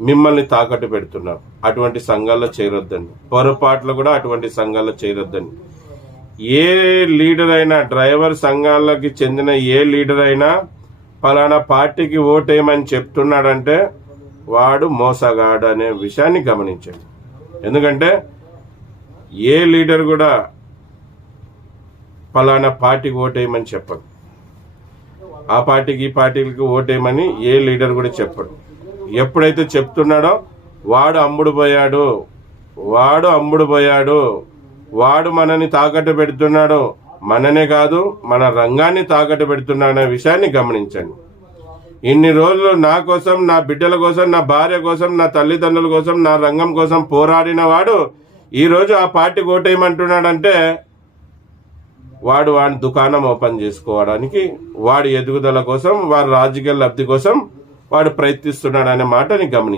మిమ్మల్ని తాకట్టు పెడుతున్నారు. అటువంటి సంఘాల్లో చేరొద్దండి. పొరపాట్లు కూడా అటువంటి సంఘాల్లో చేరొద్దండి. ఏ లీడర్ అయినా, డ్రైవర్ సంఘాలకి చెందిన ఏ లీడర్ అయినా పలానా పార్టీకి ఓటేయమని చెప్తున్నాడంటే వాడు మోసగాడు అనే విషయాన్ని గమనించండి. ఎందుకంటే ఏ లీడర్ కూడా పలానా పార్టీకి ఓటేయమని చెప్పడు. ఆ పార్టీకి ఈ పార్టీకి ఓటేయమని ఏ లీడర్ కూడా చెప్పడు. ఎప్పుడైతే చెప్తున్నాడో వాడు అమ్ముడు పోయాడు, వాడు మనని తాకట్టు పెడుతున్నాడు. మననే కాదు, మన రంగాన్ని తాకట్టు పెడుతున్నాడు అనే విషయాన్ని గమనించండి. ఇన్ని రోజులు నా కోసం, నా బిడ్డల కోసం, నా భార్య కోసం, నా తల్లిదండ్రుల కోసం, నా రంగం కోసం పోరాడిన వాడు ఈరోజు ఆ పార్టీ ఓటేయమంటున్నాడంటే వాడి దుకాణం ఓపెన్ చేసుకోవడానికి, వాడి ఎదుగుదల కోసం, వారి రాజకీయ లబ్ధి కోసం వాడు ప్రయత్నిస్తున్నాడు అనే మాటని గమనించండి.